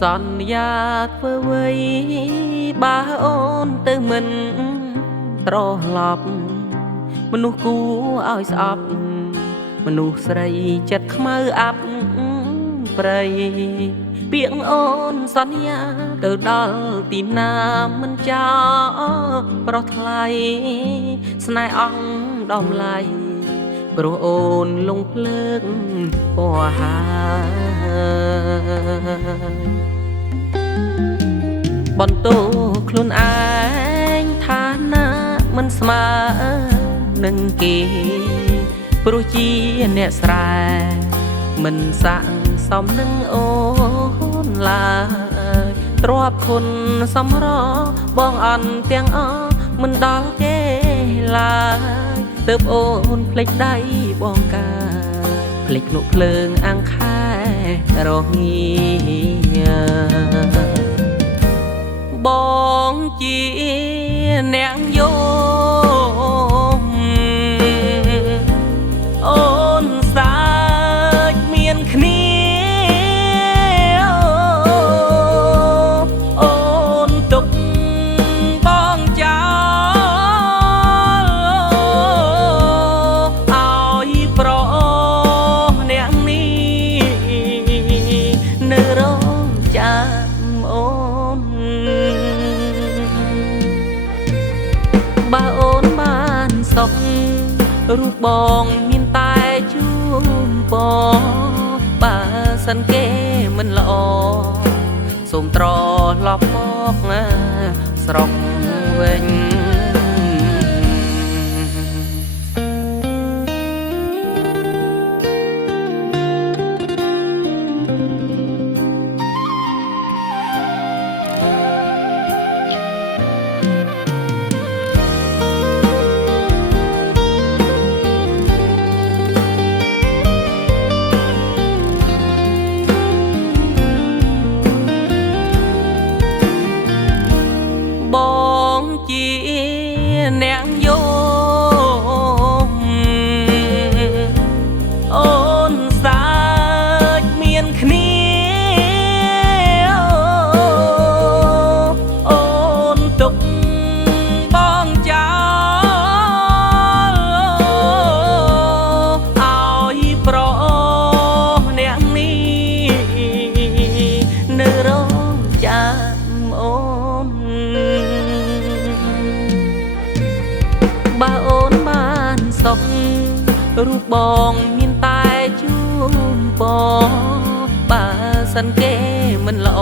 សន្យាធ្វើអ្វីបើអូនទៅមិនត្រឡប់មនុស្សគួរឲ្យស្អប់មនុស្សស្រីចិត្តខ្មៅអាប់ប្រៃពាក្យអូនសន្យាទៅដល់ទីណាមិនចោលប្រោះថ្លៃស្នេហ៍អង្ដំឡៃព្រោះអូនលងភ្លើងពណ៌ហើយបន្ទោខ្លួនឯងឋានៈមិនស្មើនឹងគេព្រោះជាអ្នកស្រែមិនស័ក្តិសមនឹងអូនឡើយទ្របគុណសម្របងអន់ទាំងអស់មិនដល់គេឡើយទើបអូនភ្លេចដៃបងកាភ្លេចនុភ្លើងអាំងខែរងាបងជាអ្នកយោមអូនសាច់មានគ្នាអូនទុកបងចោលឲ្យប្រអ្នកនេះនៅរងចាំអូនបើអូនបានសុខរូបបងមានតែជួនពបើសិនគេមិនល្អសូមត្រឡប់មកស្រុកវិញបងជាអ្នកយោមអូនសាច់មានគ្នាអូនទុកបងចោលឲ្យប្រអ្នកនេះនៅរងចាំអូនបើអូនបានសុខរូបបងមានតែជួនពបើសិនគេមិនល្អ